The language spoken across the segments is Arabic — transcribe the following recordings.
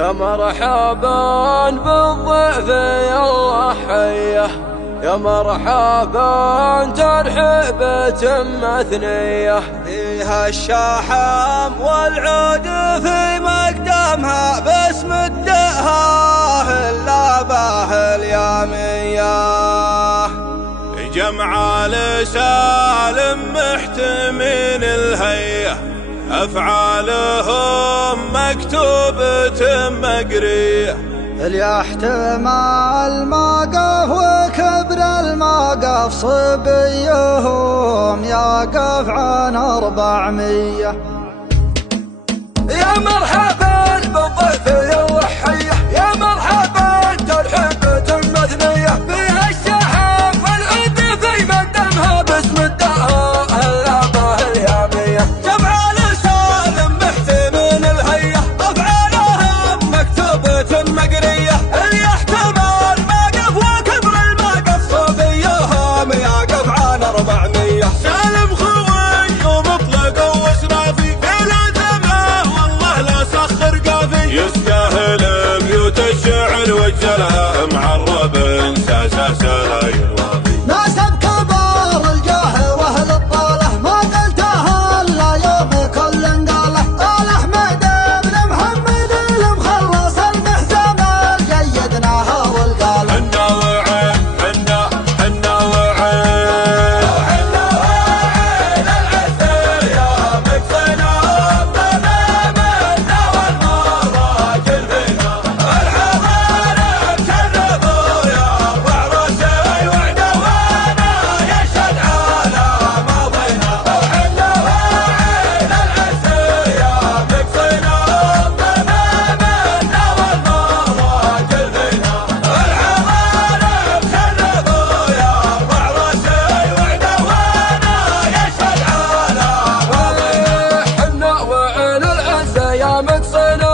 يا مرحبا بالضيف يلا حيه، يا مرحبا ترحيبة مثنية، فيها الشحم والعود في مقدمها باسم الدهاه اللابه اليامية. جمع لسالم محتمين الهية، أفعالهم مكتوبة مقرية، ليحتمل الموقف وكبر الموقف صبيهم يقف عن 400. يا مرحبا بالضيف يلا حيه، يا مرحبا ترحيبة مثنية، فيها الشحم والعود في مقدمها باسم الدهاء اللابه اليامية. جمع لسالم محتمين الهية، أفعالهم مكتوبة مقرية، ليحتمل الموقف وكبر الموقف صبيهم يقف عن 400. سالم خوي ومطلق واسرافي، في لازمه والله لا سخر قافي، يستاهل بيوت الشعر والجلال معرب ساسا لا ينوافي. ناسب كبار الجاه واهل الطاله، ما قلتها الا يوم كل قاله، قال احمد بن محمد المخلص المحزم الجيد نهار القاله. حنا وعين حنا وعين العسير يا مكسنا بمامنا والمراجل فينا، الحضارة شرفوا يا اربع راسي وعدوانا يشهد على ماضينا. وحنا وعين العسير يا مكسنا بمامنا والمراجل فينا، الحضارة شرفوا يا اربع راسي وعدوانا يشهد على ماضينا. حنا وعين العزة يا مقصنا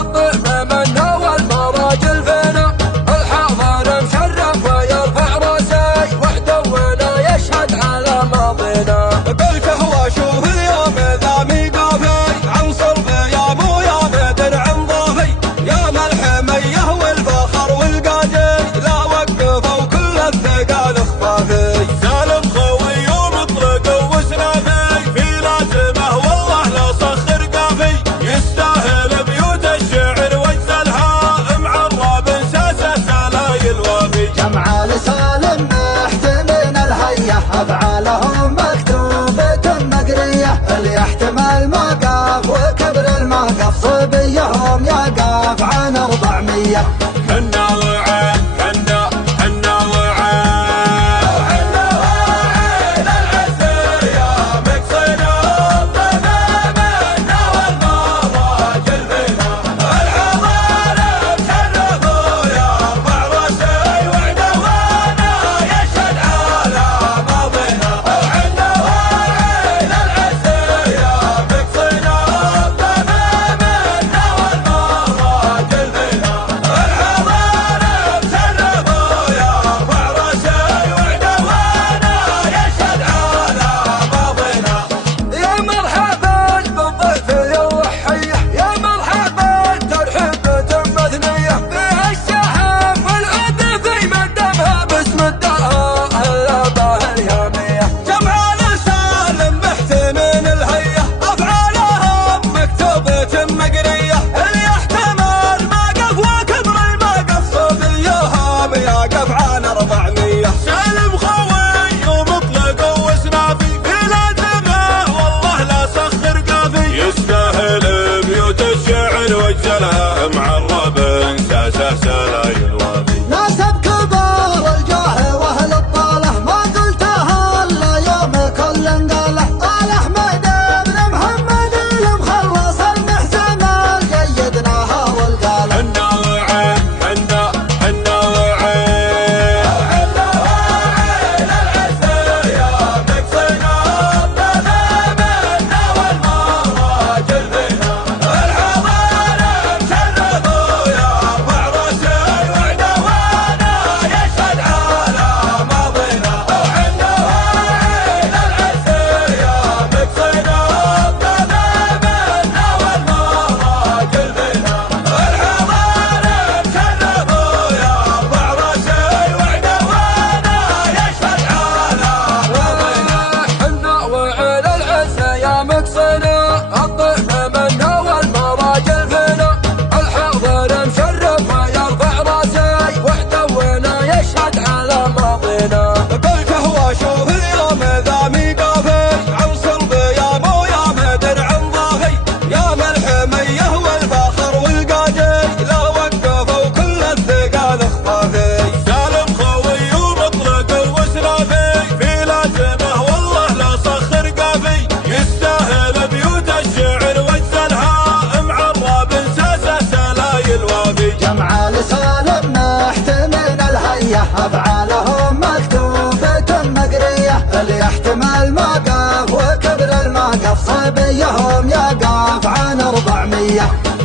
الطيب منا والمراجل فينا، الحضر مشرف ويرفع راسي وعدونا يشهد على ماضينا. بالكهوة شوف اليوم ذا ميقافي، عن صرف يا ابو يا بدر عن ضافي، يا ملحميه والفخر والقادي، لا وقفوا كل الثقال اخفافي. سالم خوي ومطلق واسرافي، في لازمه والله لا سخر قافي، يستاهل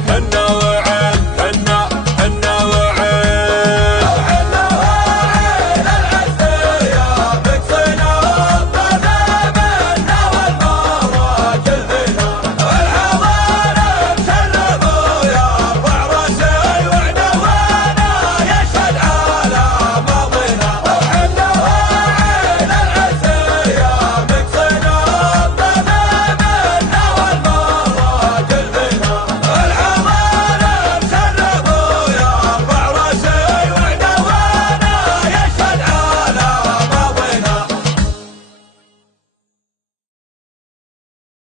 حنا